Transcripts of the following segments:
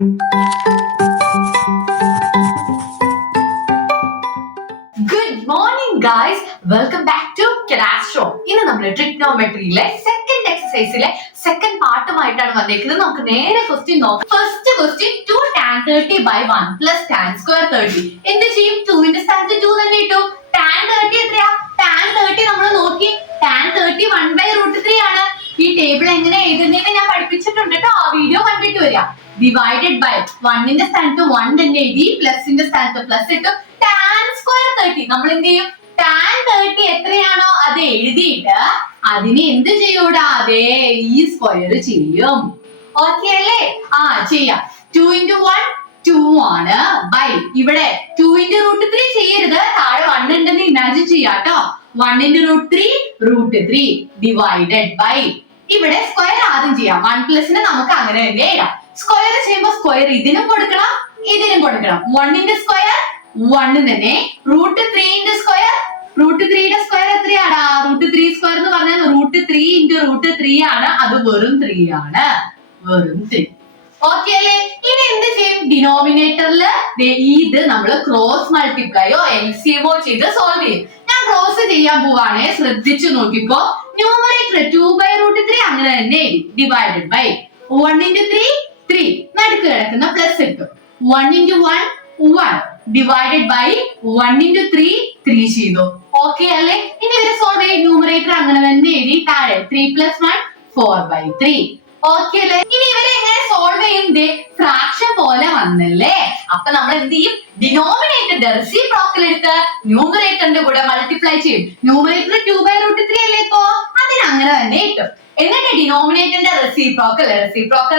Good morning guys, welcome back to Classroom. ഇന്ന് നമ്മൾ ട്രിഗ്നോമെട്രിയിലെ second എക്സസൈസിലെ second പാർട്ടുമായിട്ടാണ് വന്നിരിക്കുന്നത്. നമുക്ക് നേരെ ക്വസ്റ്റ്യൻ നോക്കാം. First question 2 tan 30 by 1 plus tan square 30. എന്ത് ചെയ്യും? 2 ന്റെ സ്ഥാനത്ത് 2 തന്നെ ഇട്ടു. tan 30 എത്രയാ? tan 30 നമ്മൾ നോക്കി, tan 30 1 by root 3 ആണ്. ഈ ടേബിൾ എങ്ങനെ എഴുതുന്നതെന്ന് ഞാൻ പഠിപ്പിച്ചിട്ടുണ്ട് കേട്ടോ. ആ വീഡിയോ കണ്ടിട്ട് വരിക. ഡിവൈഡഡ് ബൈ 1 ന്റെ സ്ഥാനത്ത് 1 തന്നെ എഴുതി, പ്ലസിന്റെ സ്ഥാനത്ത് പ്ലസ് ഇട്ടു. tan square 30 നമ്മൾ എന്ത് ചെയ്യും? tan 30 എത്രയാണോ അത് എഴുതിയിട്ട് അതിനെ എന്ത് ചെയ്യൂടാ? അതേ ഈ സ്ക്വയർ ചെയ്യും. ഓക്കെ അല്ലേ? ചെയ്യാം. 2 into 1 2 ആണ്. ബൈ ഇവിടെ 2 into root 3 ചെയ്യരുത്, താഴെ 1 ഉണ്ടെന്ന് ഇമാജിൻ ചെയ്യാട്ടോ. 1 into root 3 root 3 divided by ഇവിടെ സ്ക്വയർ ആദ്യം ചെയ്യാം. 1 പ്ലസിന് നമുക്ക് അങ്ങനെ തന്നെ എഴുതാം. സ്ക്വയർ ചെയ്യുമ്പോൾ സ്ക്വയർ ഇതിനും കൊടുക്കണം ഇതിനും കൊടുക്കണം. 1 ന്റെ സ്ക്വയർ 1 തന്നെ, റൂട്ട് 3 ന്റെ സ്ക്വയർ റൂട്ട് 3 യുടെ സ്ക്വയർ എത്രയാടാ? റൂട്ട് 3 സ്ക്വയർ എന്ന് പറഞ്ഞാൽ റൂട്ട് 3 into റൂട്ട് 3 ആണ്. അത് വെറും 3 ആണ്, വെറും 3. ഓക്കെ അല്ലേ? ഇനി എന്ത് ചെയ്യും? ഡിനോമിനേറ്ററിൽ ഇത് നമ്മൾ ക്രോസ് മൾട്ടിപ്ലൈയോ എൽസിഎമോ ചെയ്ത് സോൾവ് ചെയ്യും. ഞാൻ ക്രോസ് ചെയ്യാൻ പോവാണേ, ശ്രദ്ധിച്ചു നോക്കിക്കോ. ന്യൂമറേറ്റർ 2 by root 3 അങ്ങനെ തന്നെ ഡിവൈഡഡ് ബൈ 1 into 3 3 നടുക്ക് കിടക്കുന്ന പ്ലസ് ഇട്ടു. 1 into 1 1 ഡിവൈഡഡ് ബൈ 1 into 3 3 ചെയ്തു. ഓക്കെ അല്ലേ? ഇനി ഇവരെ സോൾവ് ചെയ്യും. ന്യൂമറേറ്റർ അങ്ങനെ തന്നെ എഴുതി, താഴെ 3 plus 1 4 by 3. ഓക്കെ അല്ലേ? ഇനി ഇവരെ എങ്ങനെ സോൾവ് ചെയ്യുന്നത്? ഫ്രാക്ഷൻ പോലെ വന്നല്ലേ, അപ്പൊ നമ്മൾ എന്ത് ചെയ്യും? ഡിനോമിനേറ്ററിന്റെ റെസിപ്രോക്കൽ എടുത്ത് ന്യൂമറേറ്ററിന്റെ കൂടെ മൾട്ടിപ്ലൈ ചെയ്യും. ന്യൂമറേറ്റർ 2 by root 3 അല്ലേ ഇപ്പോ, അതിന് അങ്ങനെ തന്നെ കിട്ടും. എന്നിട്ട് ഡിനോമിനേറ്ററിന്റെ റെസിപ്രോക്കൽ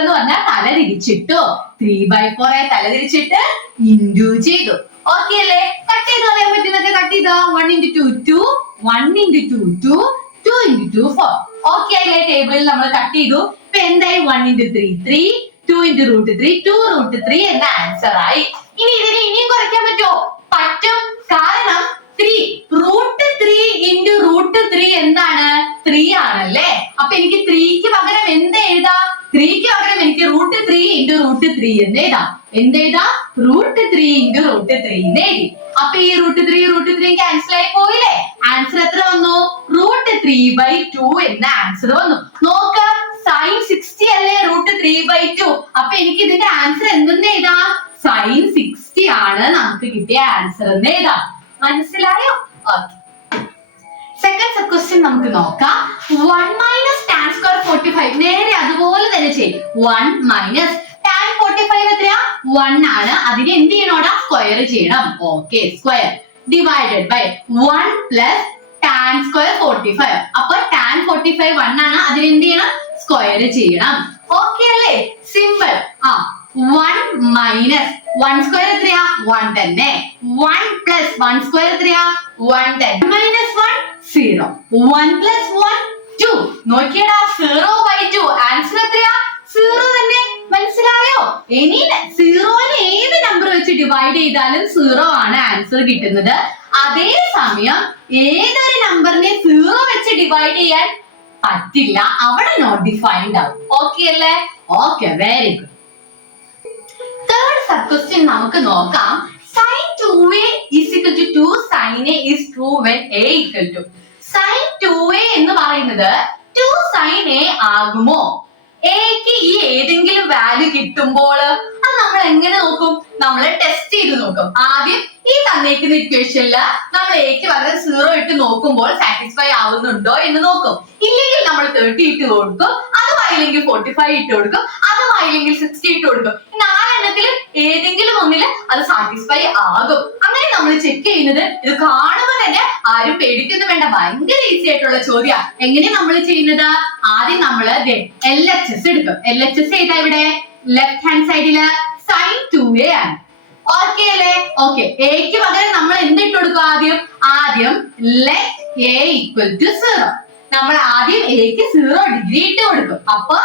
എന്ന് പറഞ്ഞാൽ തല തിരിച്ചിട്ടു. 3 by 4 തല തിരിച്ചിട്ട് ഇൻഡു ചെയ്തു. ഓക്കെ അല്ലേ? കട്ട് ചെയ്ത് കളയാൻ പറ്റുന്നൊക്കെ കട്ട് ചെയ്തോ. 1 into 2 2 1 into 2 2 2 into 2 4. ഓക്കെ അല്ലേ? ടേബിളിൽ നമ്മൾ കട്ട് ചെയ്തു. ഇപ്പൊ എന്തായി? 1 into 3 3 2 into root 3 2 root 3 എന്ന ആൻസർ ആയി. ഇനി ഇതിനെ ഇനിയും കുറയ്ക്കാൻ പറ്റുമോ? പറ്റും. കാരണം 3 root 3 into root 3 എന്താണ്? 3 ആണല്ലേ. അപ്പൊ എനിക്ക് 3ക്ക് പകരം എന്ത് എഴുതാം? 3ക്ക് പകരം എനിക്ക് root 3 into root 3 എന്ന് എഴുതാം. എന്ത് എഴുതാം? root 3 into root 3 എന്ന് എഴുതി. അപ്പൊ ഈ root 3 ക്യാൻസൽ ആയി പോയില്ലേ? ആൻസർ എത്ര വന്നു? root 3 by 2 എന്ന ആൻസർ വന്നു. നോക്ക, sin 60 അല്ലേ root 3 by 2. അപ്പൊ എനിക്ക് ഇതിന്റെ ആൻസർ എന്തെന്ന് എഴുതാം? sin 60 ആണ് നമുക്ക് കിട്ടിയ ആൻസർ എന്ന് എഴുതാം. മനസ്സിലായോ? സെക്കൻഡ് സബ് ക്വസ്റ്റ്യൻ നമുക്ക് നോക്കാം. 1 minus tan square 45 നേരെ അതുപോലെ തന്നെ ചെയ്യും. 1 minus tan 45 എത്രയാ? 1 ആണ്. അതിനെ എന്ത് ചെയ്യണോടാ? സ്ക്വയർ ചെയ്യണം. Okay, square divided by 1 plus tan square 45. അപ്പൊ tan 45 1 ആണ്. അതിനെ എന്ത് ചെയ്യണം? സ്ക്വയർ ചെയ്യണം. ഓക്കെ അല്ലേ? സിമ്പിൾ. 1 minus 1 square എത്രയാ? 1 തന്നെ. 1 plus 1 square എത്രയാ? 1 തന്നെ. minus 1 0. 1 plus 1 2. നോക്കിയടാ, 0 by 2 ആൻസർ എത്രയാ? 0 തന്നെ. മനസ്സിലായോ? ഇനി 0നെ ഏത് നമ്പർ വെച്ച് ഡിവൈഡ് ചെയ്താലും 0 ആണ് ആൻസർ കിട്ടുന്നത്. അതേസമയം ഏതൊരു നമ്പറിനെ 0 വെച്ച് ഡിവൈഡ് ചെയ്യാൻ പറ്റില്ല, അവിടെ നോട്ട് ഡിഫൈൻഡ് ആവും. ഓക്കെ അല്ലേ? Okay, very good. Third sub question നമുക്ക് നോക്കാം. sin 2a is equal to 2 sin a is true when a equal to. sin 2a എന്ന് പറയുന്നത് 2 sin a ആകുമോ? എക്ക് ഈ ഏതെങ്കിലും വാല്യൂ കിട്ടുമ്പോൾ അത് നമ്മൾ എങ്ങനെ നോക്കും? നമ്മൾ ടെസ്റ്റ് ചെയ്ത് നോക്കും. ആദ്യം ഈ തന്നേക്കുന്ന ഇക്വേഷനിൽ നമ്മൾ എക്ക് പകരം 0 ഇട്ട് നോക്കുമ്പോൾ സാറ്റിസ്ഫൈ ആവുന്നുണ്ടോ എന്ന് നോക്കും. ഇല്ലെങ്കിൽ നമ്മൾ 30 ഇട്ട് കൊടുക്കും, അതുമായില്ലെങ്കിൽ 45 ഇട്ട് കൊടുക്കും, അതുമായില്ലെങ്കിൽ 60 ഇട്ട് കൊടുക്കും. ഈ 4 എണ്ണത്തിൽ ഏതെങ്കിലും ഒന്നിൽ അത് സാറ്റിസ്ഫൈ ആകും. അങ്ങനെ നമ്മൾ ചെക്ക് ചെയ്യുന്നത്. ഇത് കാണുമ്പോൾ തന്നെ ആരും പേടിക്കൊന്നും വേണ്ട, ഭയങ്കര ഈസി ആയിട്ടുള്ള ചോദ്യം. എങ്ങനെ നമ്മൾ ചെയ്യുന്നത്? ആദ്യം നമ്മൾ LHS എടുക്കും. LHS ഏതാ? ഇവിടെ ലെഫ്റ്റ് ഹാൻഡ് സൈഡില് sin 2a ആണ്. ഓക്കെ അല്ലേ? ഓക്കെ, എക്ക് പകരം നമ്മൾ എന്തിട്ട് കൊടുക്കും? ആദ്യം let a equal to 0. നമ്മൾ ആദ്യം എക്ക് 0 ഡിഗ്രി ഇട്ട് കൊടുക്കും. അപ്പൊ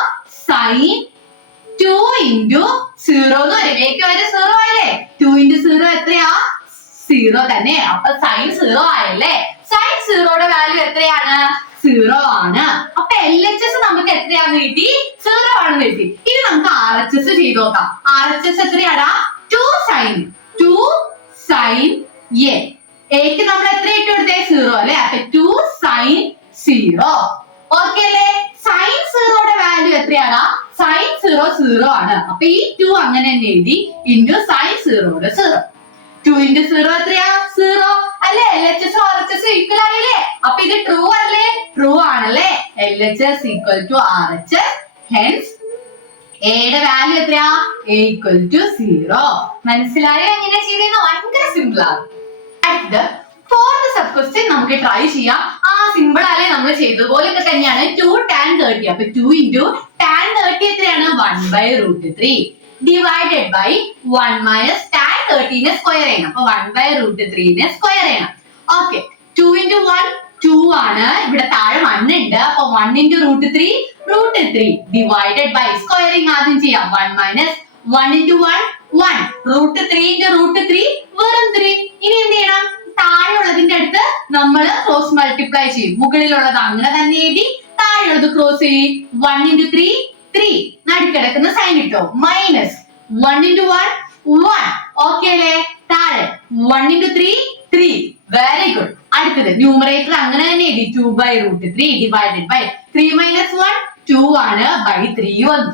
sin 2 into 0 എന്ന് വരും. എക്ക് വരെ 0 ആയില്ലേ? 2 into 0 എത്രയാ? 0 തന്നെ. അപ്പൊ sin 0 ആയല്ലേ? sin 0യുടെ വാല്യൂ എത്രയാണ്? സീറോ ആണ്. അപ്പൊ LHS നമുക്ക് എത്രയാന്ന് കിട്ടി? സീറോ ആണെന്ന് കിട്ടി. ഇനി നമുക്ക് RHS ചെയ്ത് നോക്കാം. RHS എത്രയാടാ? 2 sin A. എക്ക് നമ്മൾ എത്ര ഇട്ട് കൊടുത്തേ? സീറോ അല്ലെ? അപ്പൊ 2 sin 0. ഓക്കെ അല്ലേ? sin 0യുടെ വാല്യൂ എത്രയാടാ? sin 0 0 ആണ്. അപ്പൊ ഈ 2 അങ്ങനെ തന്നെ എഴുതി ഇൻറ്റു sin 0യുടെ 0. 2 into 0 എത്രയാ? 0 അല്ലേ? LHS RHS ഈക്വൽ ആയില്ലേ? അപ്പൊ ഇത് ട്രൂ അല്ലേ? ട്രൂ ആണല്ലേ? LHS equal to RHS. Hence A യുടെ വാല്യൂ എത്രയാ? A equal to 0. മനസ്സിലായോ എങ്ങനെ ചെയ്തെന്ന്? ഭയങ്കര സിമ്പിൾ ആണ്. അടുത്തത് ഫോർത്ത് സബ് ക്വസ്റ്റ്യൻ നമുക്ക് ട്രൈ ചെയ്യാം. സിമ്പിൾ അല്ലേ? നമ്മൾ ചെയ്തതുപോലൊക്കെ തന്നെയാണ്. 2 tan 30. അപ്പൊ 2 into tan 30 എത്രയാണ്? 1/√3 divided by 1 minus tan 30 നെ സ്ക്വയർ ചെയ്യണം. അപ്പൊ 1/√3 നെ സ്ക്വയർ ചെയ്യണം. ഓക്കെ, 2 into 1 2 ആണ്. ഇവിടെ താഴെ 1 ഉണ്ട്. അപ്പൊ 1 into √3 √3 divided by സ്ക്വയറിംഗ് ആദ്യം ചെയ്യാം. 1 minus 1 into 1 1 √3 into √3 വെറും 3. ഇനി എന്ത് ചെയ്യണം? താഴെയുള്ളതിന്റെ അടുത്ത് നമ്മൾ ക്രോസ് മൾട്ടിപ്ലൈ ചെയ്യും. മുകളിലുള്ളത് അങ്ങനെ തന്നെ എഴുതി താഴെയുള്ളത് ക്രോസ് ചെയ്യും. 1 into 3 3 നടുക്കിടക്കുന്ന സൈൻ ഇട്ടോ. Minus 1 into 1 1. ഓക്കെ അല്ലേ? താഴെ 1 into 3 3. Very good. അടുത്തത് ന്യൂമറേറ്റർ അങ്ങനെ തന്നെ എഴുതി 2/√3 divided by 3 minus 1 2 ആണ് by 3 വന്നു.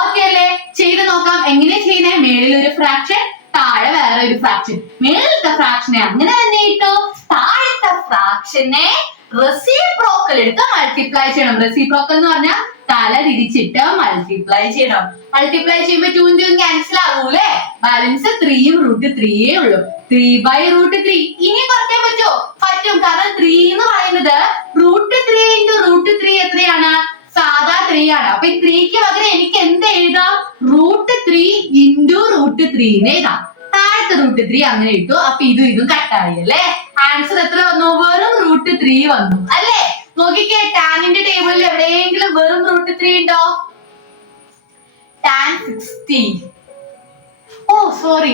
ഓക്കെ അല്ലേ? ചെയ്ത് നോക്കാം. എങ്ങനെ ചെയ്യുന്നേ? മേളിൽ ഒരു ഫ്രാക്ഷൻ, താഴെ വേറെ ഒരു ഫ്രാക്ഷൻ. മേളിലത്തെ ഫ്രാക്ഷനെ അങ്ങനെ തന്നെ ഇട്ടോ. താഴത്തെ ഫ്രാക്ഷനെ റെസിപ്രോക്കൽ എടുത്ത് മൾട്ടിപ്ലൈ ചെയ്യണം. റെസിപ്രോക്കൽ എന്ന് പറഞ്ഞാൽ തല തിരിച്ചിട്ട് മൾട്ടിപ്ലൈ ചെയ്യണം. മൾട്ടിപ്ലൈ ചെയ്യുമ്പോ 2 യും 2 ക്യാൻസൽ ആകൂലേ? ബാലൻസ് 3 യും √3 ഉള്ളൂ. 3/√3. ഇനി കുറയ്ക്കാൻ പറ്റുമോ? പറ്റും. കാരണം 3 എന്ന് പറയുന്നത് √3 into √3 എത്രയാണ്? സാധാ 3 ആണ്. അപ്പൊ ഈ 3ക്ക് പകരം എനിക്ക് എന്ത് എഴുതാം? √3 into √3 എഴുതാം. താഴത്തെ √3 അങ്ങനെ ഇട്ടു. അപ്പൊ ഇതും കട്ടായി അല്ലേ? ആൻസർ എത്ര വന്നു? വെറും √3 വന്നു അല്ലേ? നോക്കിക്കേ, ടാനിന്റെ ടേബിളിൽ എവിടെയെങ്കിലും വെറും √3 ഉണ്ടോ? tan 60. ഓ സോറി,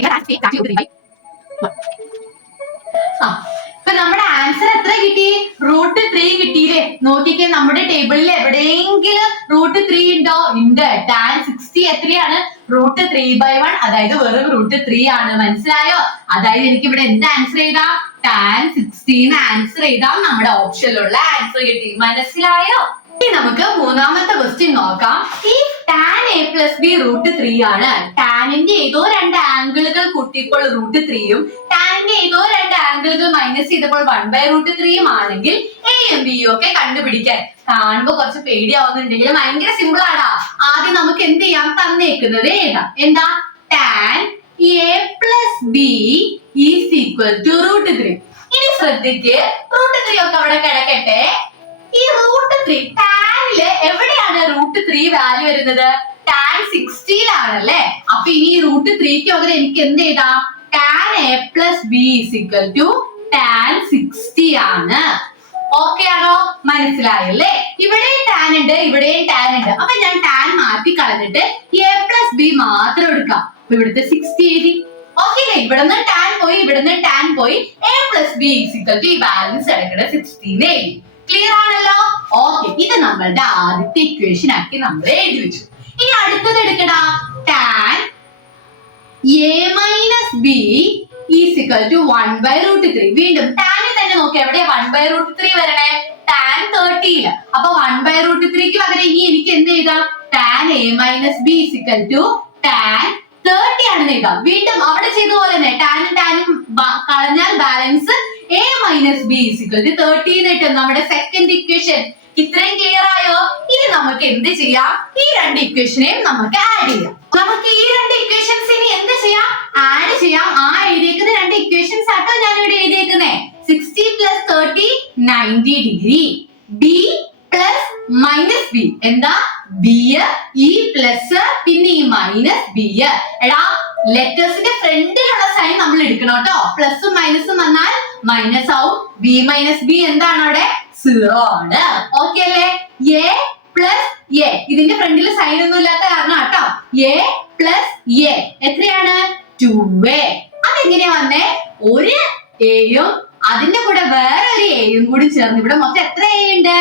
ഇപ്പൊ നമ്മുടെ ആൻസർ എത്ര കിട്ടി? √3 കിട്ടിയില്ലേ? നോക്കിക്കേ, നമ്മുടെ ടേബിളിൽ എവിടെയെങ്കിലും √3 ഉണ്ടോ? ഉണ്ട്. tan 60 എത്രയാണ്? √3/1. അതായത് വെറും √3 ആണ്. മനസ്സിലായോ? അതായത് എനിക്ക് ഇവിടെ എന്ത് ആൻസർ എഴുതാം? tan 60 ആൻസർ എഴുതാം. നമ്മുടെ ഓപ്ഷനിലുള്ള ആൻസർ കിട്ടി. മനസ്സിലായോ? ഇനി നമുക്ക് മൂന്നാമത്തെ ക്വസ്റ്റ്യൻ നോക്കാം. ഈ tan a plus b √3 ആണ്. ടാനിന്റെ ഏതോ രണ്ട് ആംഗിളുകൾ കൂട്ടിയപ്പോൾ √3 ഉം ടാനിന്റെ ഏതോ രണ്ട് ആംഗിളുകൾ മൈനസ് ചെയ്തപ്പോൾ 1/√3 ഉം ആണെങ്കിൽ എയും ബിയും ഒക്കെ കണ്ടുപിടിക്കാൻ. കാണുമ്പോ കുറച്ച് പേടിയാവുന്നുണ്ടെങ്കിലും ഭയങ്കര സിമ്പിൾ ആടാ. ആദ്യം നമുക്ക് എന്ത് ചെയ്യാം? തന്നേക്കുന്നത് എഴുതാം. എന്താ? tan a plus b is equal to √3. ഇനി ശ്രദ്ധിക്ക്, √3 ഒക്കെ അവിടെ കിടക്കട്ടെ. ഈ √3 ടാനില് എവിടെയാണ് √3 വാല്യൂ വരുന്നത്? tan 60-ലാണല്ലേ? അപ്പൊ ഇനി √3ക്ക് പകരം എനിക്ക് എന്ത് എഴുതാം? tan a plus b is equal to tan 60 ആണ്. ഓക്കെ ആണോ? മനസ്സിലായല്ലേ? ഇവിടെയും ടാൻ ഉണ്ട്, ഇവിടെയും ടാൻ ഉണ്ട്. അപ്പൊ ഞാൻ ടാൻ മാറ്റി കളഞ്ഞിട്ട് a plus b മാത്രം എടുക്കാം. അപ്പൊ ഇവിടുത്തെ 60 എഴുതി. ഓക്കെ അല്ലേ? ഇവിടുന്ന് ടാൻ പോയി, ഇവിടുന്ന് ടാൻ പോയി. a plus b is equal to ഈ ബാലൻസ് എടുക്കുന്ന 16 എഴുതി. ക്ലിയർ ആണല്ലോ? ഓക്കെ, ഇത് നമ്മളുടെ ആദ്യത്തെ ഇക്വേഷൻ ആക്കി നമ്മൾ എഴുതി വെച്ചു. ഇനി അടുത്തത് എടുക്കടാ. tan a minus b is equal to 1/√3. വീണ്ടും ടാനിൽ തന്നെ നോക്കി, എവിടെയാ 1/√3 വരണേ? tan 30-ല്. അപ്പൊ 1/√3ക്ക് പകരം ഇനി എനിക്ക് എന്ത് എഴുതാം? tan a minus b is equal to tan 30 ആണെന്ന് എഴുതാം. വീണ്ടും അവിടെ ചെയ്ത പോലെ തന്നെ ടാനും ടാനും കളഞ്ഞാൽ balance a minus b is equal to 30 എന്നിട്ട് നമ്മുടെ സെക്കൻഡ് ഇക്വേഷൻ. ഇത്രയും ക്ലിയർ ആയോ? ഇനി നമുക്ക് എന്ത് ചെയ്യാം? ഈ രണ്ട് ഇക്വേഷനെയും നമുക്ക് ആഡ് ചെയ്യാം. നമുക്ക് ഈ രണ്ട് ഇക്വേഷൻസ് ഇനി എന്ത് ചെയ്യാം? ആഡ് ചെയ്യാം. എഴുതിയേക്കുന്ന രണ്ട് ഇക്വേഷൻസ് ആട്ടോ ഞാൻ ഇവിടെ എഴുതിയേക്കുന്നേ. 60 plus 30 90 degree. b plus minus b എന്താ? b e പ്ലസ് പിന്നെ ഈ മൈനസ് b. എടാ, ലെറ്റേഴ്സിന്റെ ഫ്രണ്ടിലുള്ള സൈൻ നമ്മൾ എടുക്കണം കേട്ടോ. പ്ലസും മൈനസും വന്നാൽ മൈനസ് ആവും. b മൈനസ് b എന്താണ് അവിടെ? 0 ആണ്. ഓക്കെ അല്ലേ? a പ്ലസ് a ഇതിന്റെ ഫ്രണ്ടിൽ സൈൻ ഒന്നും ഇല്ലാത്ത കാരണം കേട്ടോ. a പ്ലസ് a എത്രയാണ്? 2a. അതെങ്ങനെയാ വന്നേ? ഒരു എയും അതിന്റെ കൂടെ വേറെ ഒരു എയും കൂടി ചേർന്ന് ഇവിടെ മൊത്തം എത്ര എ ഉണ്ട്?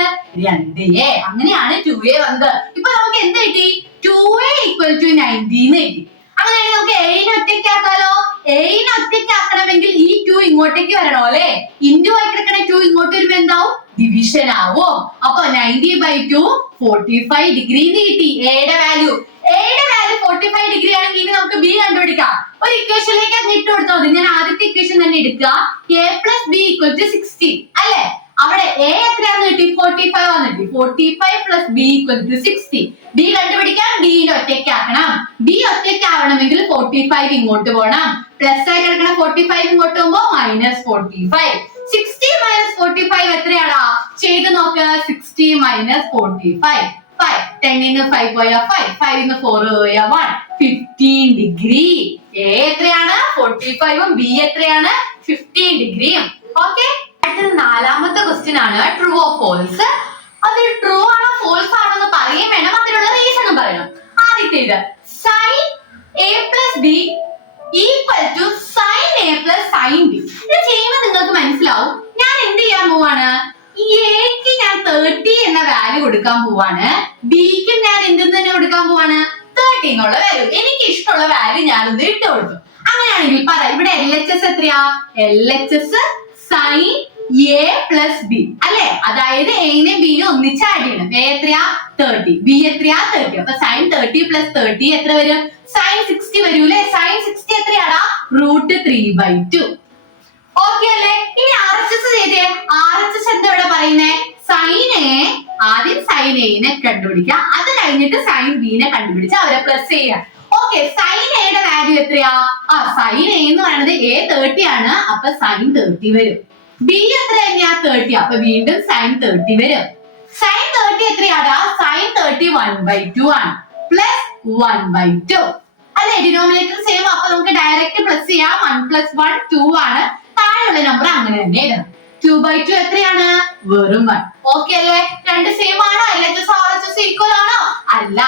2a. അങ്ങനെയാണ് 2a വന്നത്. ഇപ്പൊ നമുക്ക് എന്ത് കിട്ടി? 2a = 90 എന്ന് കിട്ടി. അങ്ങനെയാണെങ്കിൽ നമുക്ക് എനെ ഒറ്റയ്ക്കാക്കാലോ. എനെ ഒറ്റയ്ക്കാക്കണമെങ്കിൽ ഈ 2 ഇങ്ങോട്ടേക്ക് വരണോ അല്ലെ? ഇൻറ്റു ആയി കിടക്കണ 2 ഇങ്ങോട്ട് വരുമ്പോ എന്താവും? ഡിവിഷൻ ആവും. അപ്പൊ 90/2 45 ഡിഗ്രി കിട്ടി. എയുടെ വാല്യൂ 45 ഡിഗ്രി ആണെങ്കിൽ ഇനി നമുക്ക് ബി കണ്ടുപിടിക്കാം. ഒരു ഇക്വേഷനിലേക്ക് അത് ഇട്ട് കൊടുത്താൽ മതി. ഞാൻ ആദ്യത്തെ ഇക്വേഷൻ തന്നെ എടുക്കുക. a + b = 60 അല്ലെ? അവിടെ a എത്രയാന്ന് കിട്ടി? 45 ആണ് കിട്ടി. 45 + b = 60. b കണ്ടുപിടിക്കാൻ b നെ ഒറ്റയ്ക്കാക്കണം. b ഒറ്റയ്ക്കാവണമെങ്കിൽ 45 ഇങ്ങോട്ട് പോകണം. പ്ലസ് ആയി കിടക്കണ 45 ഇങ്ങോട്ട് പോകുമ്പോ -45. 60 - 45 എത്രയാടാ? ചെയ്ത് നോക്ക്. 60 - 45. 5 10 ന്ന് 5 പോയാ 5 5 ന്ന് 4 പോയാ 1 15 ഡിഗ്രി. a എത്രയാണ്? 45 ഉം b എത്രയാണ്? 15 ഡിഗ്രിയും. ഓക്കെ, അടുത്തത് നാലാമത്തെ ക്വസ്റ്റ്യൻ ആണ്. True or false. അത് ട്രൂ ആണോ ഫാൾസ് ആണോ എന്ന് പറയും വേണം, അതിനുള്ള റീസണും പറയണം. ആദ്യത്തേത് sin a + b = sin a + sin b. ഇത് ചെയ്യുമ്പോൾ നിങ്ങൾക്ക് മനസ്സിലാവും. ഞാൻ എന്ത് ചെയ്യാൻ പോവാണ്? എക്ക് ഞാൻ 30 എന്ന വാല്യൂ കൊടുക്കാൻ പോവാണ്. ബിക്ക് ഞാൻ എന്തെന്ന് തന്നെ കൊടുക്കാൻ പോവാണ്? 30 എന്നുള്ള വാല്യൂ. എനിക്ക് ഇഷ്ടമുള്ള വാല്യൂ ഞാൻ ഇത് ഇട്ട് കൊടുത്തു. അങ്ങനെയാണെങ്കിൽ പറ, ഇവിടെ LHS എത്രയാ? LHS sin a + b അല്ലെ? അതായത് എനെ ബിനെ ഒന്നിച്ച് ആഡ് ചെയ്യണം. a എത്രയാ? 30. b എത്രയാ? 30. അപ്പൊ sin 30 + 30 എത്ര വരും? sin 60 വരൂലേ? sin 60 എത്രയാടാ? √3/2. ഓക്കെ അല്ലേ? ഇനി RHS ചെയ്തേ. RHS എന്താ ഇവിടെ പറയുന്നേ? sin a, ആദ്യം sin a നെ കണ്ടുപിടിക്കുക, അത് കഴിഞ്ഞിട്ട് sin b നെ കണ്ടുപിടിച്ച് അവരെ പ്ലസ് ചെയ്യുക. ഓക്കെ, sin a യുടെ വാല്യൂ എത്രയാ? sin a എന്ന് പറയുന്നത് a 30 ആണ്. അപ്പൊ sin 30 വരും. b എത്ര തന്നെയാ? 30. അപ്പൊ വീണ്ടും sin 30 വരും. sin 30 എത്രയാടാ? sin 30 1/2 ആണ്. പ്ലസ് 1/2 അല്ലെ? Denominator same. അപ്പൊ നമുക്ക് ഡയറക്റ്റ് പ്ലസ് ചെയ്യാം. 1 + 1 2 ആണ്. താഴെയുള്ള നമ്പർ അങ്ങനെ തന്നെ എഴുതണം. 2/2 എത്രയാണ്? വെറും 1. ഓക്കെ അല്ലേ? രണ്ട് സെയിം ആണോ? LHS RHS ഈക്വൽ ആണോ? അല്ല,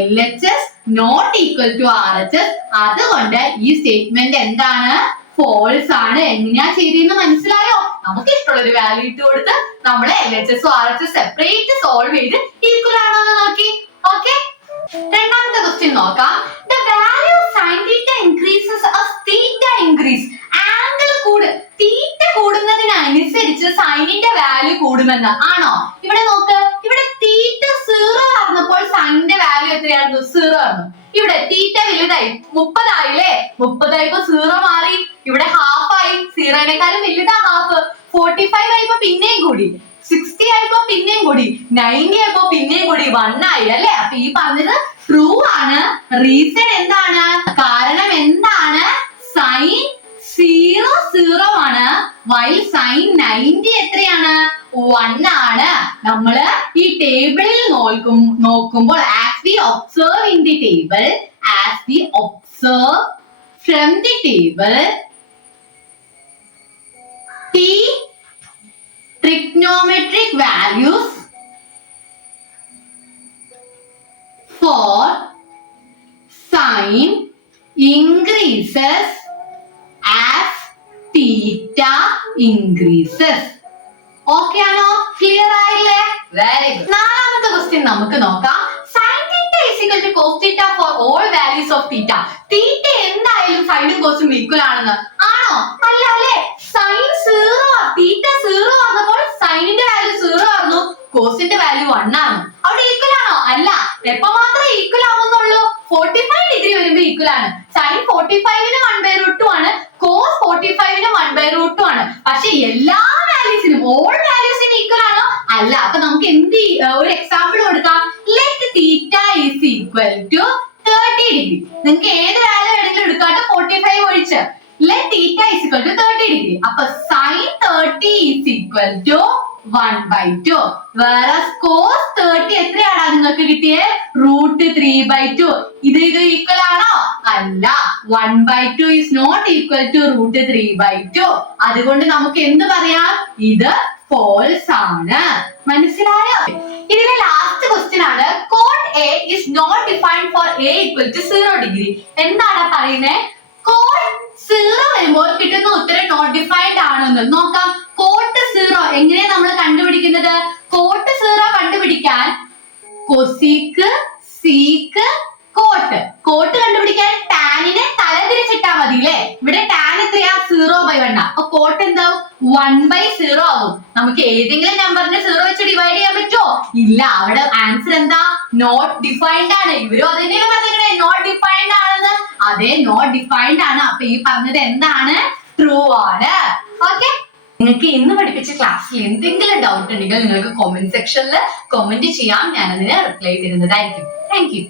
LHS not equal to RHS. അതുകൊണ്ട് ഈ സ്റ്റേറ്റ്മെന്റ് എന്താണ്? ഫോൾസ് ആണ്. എങ്ങനെയാ ചെയ്തെന്ന് മനസ്സിലായോ? നമുക്ക് ഇഷ്ടമുള്ള ഒരു വാല്യൂ ഇട്ട് കൊടുത്ത് നമ്മള് LHS RHS സെപ്പറേറ്റ് സോൾവ് ചെയ്ത് ഈക്വൽ ആണോ എന്ന് നോക്കി. ഓക്കെ, രണ്ടാമത്തെ ക്വസ്റ്റ്യൻ നോക്കാം. The value of sin theta increases as theta increase. Angle theta കൂടുന്നതിനനുസരിച്ച് സൈനിന്റെ വാല്യൂ കൂടുമെന്ന് ആണോ? ഇവിടെ നോക്ക്, ഇവിടെ തീറ്റ 0 ആയിരുന്നപ്പോൾ സൈനിന്റെ വാല്യൂ എത്രയായിരുന്നു? 0 ആയിരുന്നു. ഇവിടെ തീറ്റ വലുതായി 30 ആയില്ലേ? 30 ആയപ്പോ 0 മാറി. ഇവിടെ ഹാഫ് ആയി. 0നേക്കാളും വലുതാ ഹാഫ്. 45 ആയപ്പോ പിന്നെയും കൂടി. 60 ആയപ്പോ പിന്നെയും കൂടി. 90 ആയപ്പോ പിന്നെയും കൂടി. 1 ആയി അല്ലെ? അപ്പൊ ഈ പറഞ്ഞത് ട്രൂ ആണ്. റീസൺ എന്താണ്? കാരണം എന്താണ്? സൈൻ 0 ആണ്. while sin 90 എത്രയാണ്? 1 ആണ്. നമ്മള് ഈ ടേബിളിൽ നോക്കുമ്പോൾ as we observe in the table, as we observe from the table, the trigonometric values for sin increases as theta increases. Okay ആണോ? ക്ലിയർ ആയില്ലേ? Very good. നാലാമത്തെ ക്വസ്റ്റ്യൻ നമുക്ക് നോക്കാം. sin theta is equal to cos theta for all values of theta. theta എന്തായാലും സൈനും കോസും equal ആണെന്ന് ആണോ? അല്ല അല്ലേ? sin 0, theta 0 ആകുമ്പോൾ സൈനിന്റെ വാല്യൂ 0 ആയിരുന്നു, കോസിന്റെ വാല്യൂ 1 ആണ്. അവിടെ ഈക്വൽ ആണോ? അല്ല. എപ്പോ മാത്രമേ ഈക്വൽ ആവുന്നുള്ളൂ? 45 ഡിഗ്രി വരുമ്പോ ഈക്വൽ ആണ്. sin 45 1/√2 ആണ്, cos 45 1/√2 ആണ്. പക്ഷെ എല്ലാ വാല്യൂസിനും ഓൾ വാല്യൂസിനും ഈക്വൽ ആണോ? അല്ല. അപ്പൊ നമുക്ക് എന്ത് ഒരു എക്സാമ്പിൾ കൊടുക്കാം. let theta is equal to 30 degree. നിങ്ങൾക്ക് ഏത് വാല്യൂ വേണമെങ്കിലും എടുക്കാട്ടോ, 45 ഒഴിച്ച്. let theta is equal to 30 degree. അപ്പൊ sin 30 is equal to 1/2. whereas cos 30 എത്രയാണ് നിങ്ങൾക്ക് കിട്ടിയേ? √3/2. ഇത് ഈക്വൽ ആണോ? അല്ല. 1/2 is not equal to √3/2. അതുകൊണ്ട് നമുക്ക് എന്ത് പറയാം? ഇത് false ആണ്. മനസ്സിലായോ? ഇതിലെ ലാസ്റ്റ് ക്വസ്റ്റ്യൻ ആണ്. cot A is not defined for A equal to 0 degree. എന്താണ് പറയുന്നത്? cot സീറോ വരുമ്പോൾ കിട്ടുന്ന ഉത്തരം നോട്ട് ഡിഫൈൻഡ് ആണെന്ന് നോക്കാം. കോട്ട് സീറോ എങ്ങനെയാ നമ്മൾ കണ്ടുപിടിക്കുന്നത്? കോട്ട് സീറോ കണ്ടുപിടിക്കാൻ കൊസീക്ക് സീക്ക് കോട്ട്. കോട്ട് കണ്ടുപിടിക്കാൻ ടാനിനെ തലതിരിച്ചിട്ടാ മതി അല്ലേ? ഇവിടെ ടാൻ എത്രയാ? 0/1. അപ്പൊ കോട്ട് എന്താവും? 1/0 ആവും. നമുക്ക് ഏതെങ്കിലും നമ്പറിനെ 0 വെച്ച് ഡിവൈഡ് ചെയ്യാൻ പറ്റുമോ? ഇല്ല. അവിടെ ആൻസർ എന്താ? നോട്ട് ഡിഫൈൻഡ് ആണ്. ഇവരും അതിനെയാണ് പറഞ്ഞേ നോട്ട് ഡിഫൈൻഡ് ആണെന്ന്. അതെ, നോട്ട് ഡിഫൈൻഡ് ആണ്. അപ്പൊ ഈ പറഞ്ഞത് എന്താണ്? ട്രൂ ആണ്. ഓക്കെ, നിങ്ങൾക്ക് ഇന്ന് പഠിപ്പിച്ച ക്ലാസ്സിൽ എന്തെങ്കിലും ഡൗട്ട് ഉണ്ടെങ്കിൽ നിങ്ങൾക്ക് കമന്റ് സെക്ഷനിൽ കമന്റ് ചെയ്യാം. ഞാൻ അതിന് റിപ്ലൈ തരുന്നതായിരിക്കും. Thank you.